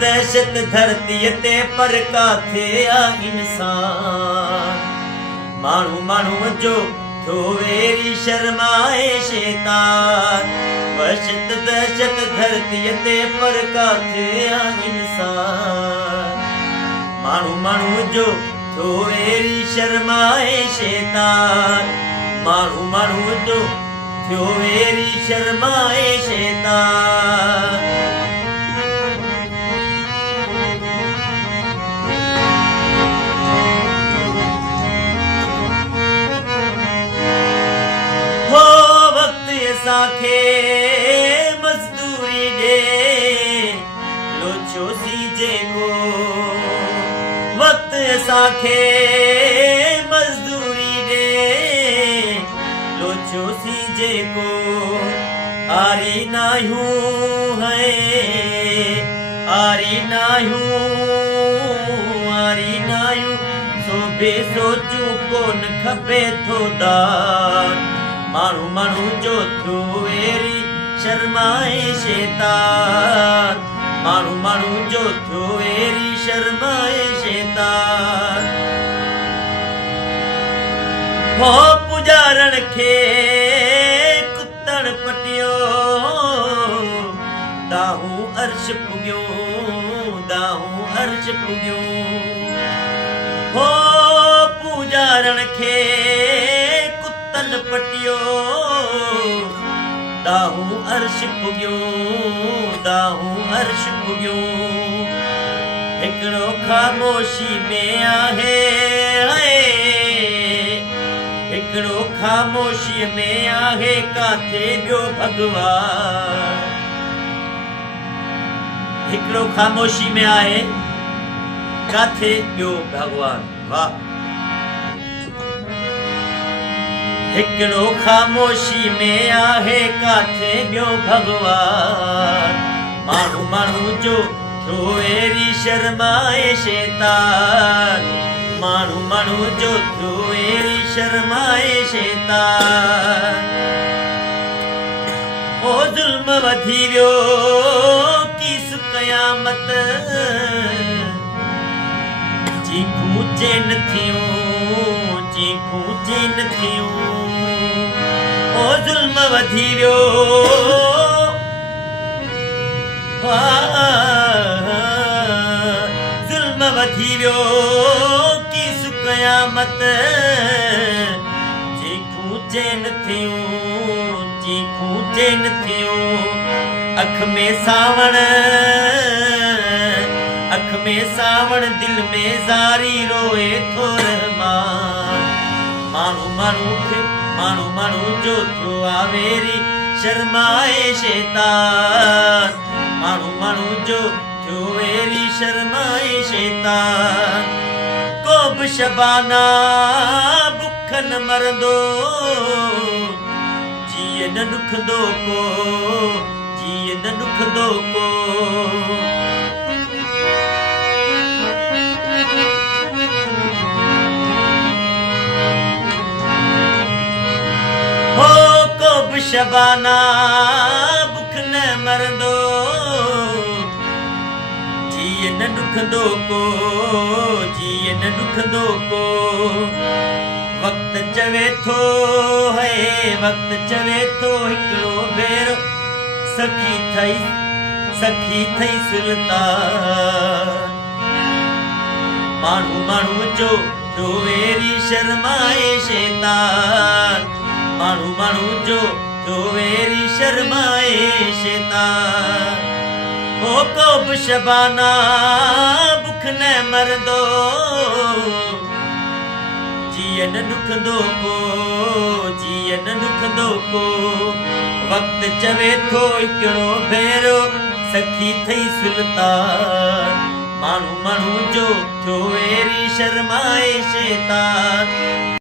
दहशत धरती ते पर काथे आ इंसान। माण्हू माण्हू जो थियो वेरी शर्माए शैतान। वहशत दहशत धरती ते पर काथे आ इंसान। माण्हू माण्हू जो थियो वेरी शर्माए शैतान। माण्हू माण्हू जो थियो वेरी शर्माए शैतान। हो वक्त असांखे मज़दूरी ॾे लोचो सी जेको। वक्त असांखे मज़दूरी ॾे लोचो सी जेको। आरी नाहियूं है आरी नाहियूं आरी नाहियूं सो बेसोचूं कोन खपे थो दान। माण्हू माण्हू जो थियो वेरी शर्माए शैतान। माण्हू माण्हू जो थियो वेरी शर्माए शैतान। हो पुजारण खे कुतण पटियो दाहूं अर्श पुगियो दाहूं अर्श पुगियो। हो पुजारण खे कुतन पटियो दाहूं अर्श पुगियो दाहूं अर्श पुगियो। हिकिड़ो ख़ामोशी में आहे हिकिड़ो ख़ामोशीअ में आहे काथे ॿियो भॻवान। हिकिड़ो ख़ामोशी में आहे काथे ॿियो भॻवान। वाह। हिकिड़ो ख़ामोशी में आहे काथे ॿियो भॻवान। माण्हू माण्हू जो थियो वेरी शर्माए शैतान। माण्हू माण्हू जो थियो वेरी शर्माए शैतान। ओ ज़ुल्म वधी वियो कीस क़यामत चीखूं चैन थियूं चीखूं चैन थियूं। ओ ज़ुल्म वधी वियो ज़ुल्म वधी वियो कीस क़यामत चीखूं चैन थियूं चीखूं चैन थियूं। अख में सावण दिल में ज़ारी रोए थो रहमान। माण्हू माण्हू जो थियो आ वेरी शर्माए शैतान। माण्हू माण्हू जो थियो वेरी शर्माए शैतान। को बि शबाना बुख न मरंदो जीअं न ॾुखंदो को जीअं न ॾुखंदो को। हो को बि शबाना बुख न मरंदो जीअं न ॾुखंदो को जीअं न ॾुखंदो को। वक्त चवे थो है वक्त चवे थो हिकिड़ो भेरो सखी थई सुल्तान। माण्हू माण्हू जो थियो वेरी शर्माए शैतान। माण्हू माण्हू जो थियो वेरी शर्माए शैतान। हो को बि शबाना बुख न मरंदो जीअं न ॾुखंदो को जीअं न ॾुखंदो को। वक्त चवे थो हिकिड़ो भेरो सखी थई सुल्तान। माण्हू माण्हू जो थियो वेरी शर्माए शैतान।